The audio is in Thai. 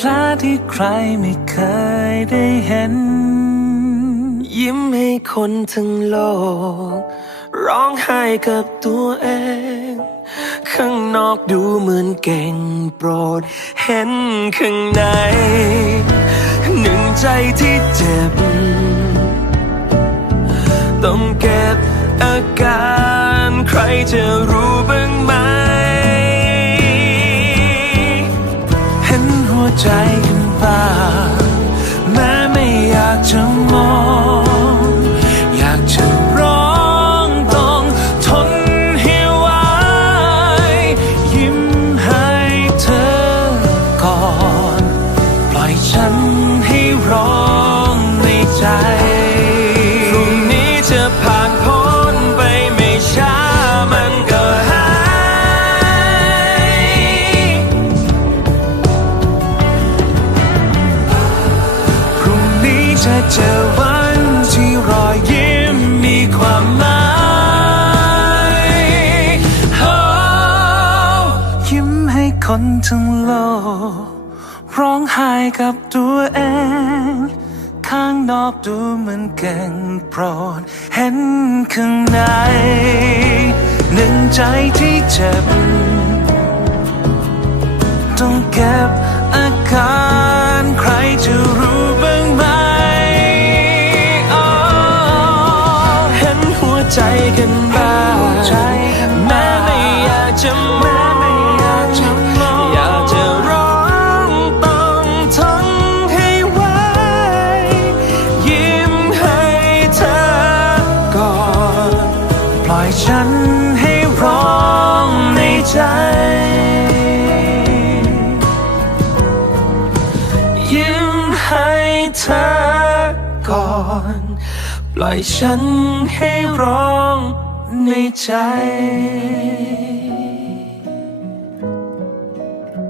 แผลที่ใครไม่เคยได้เห็น ยิ้มให้คนทั้งโลก ร้องไห้กับตัวเอง ข้างนอกดูเหมือนเก่งโปรด เห็นข้างใน หนึ่งใจที่เจ็บ ต้องเก็บอาการ ใครจะรู้บ้างไหม หัวใจกันฟ้าแม้ไม่อยากจะมอง คนทั้งโลก ร้องไห้กับตัวเอง ข้างนอกดูเหมือนเก่งโปรดเห็นข้างใน หนึ่งใจที่เจ็บ ต้องเก็บอาการใครจะรู้บ้างไหมอ๋อเห็นหัวใจกัน ให้เธอก่อน ปล่อยฉันให้ร้องในใจ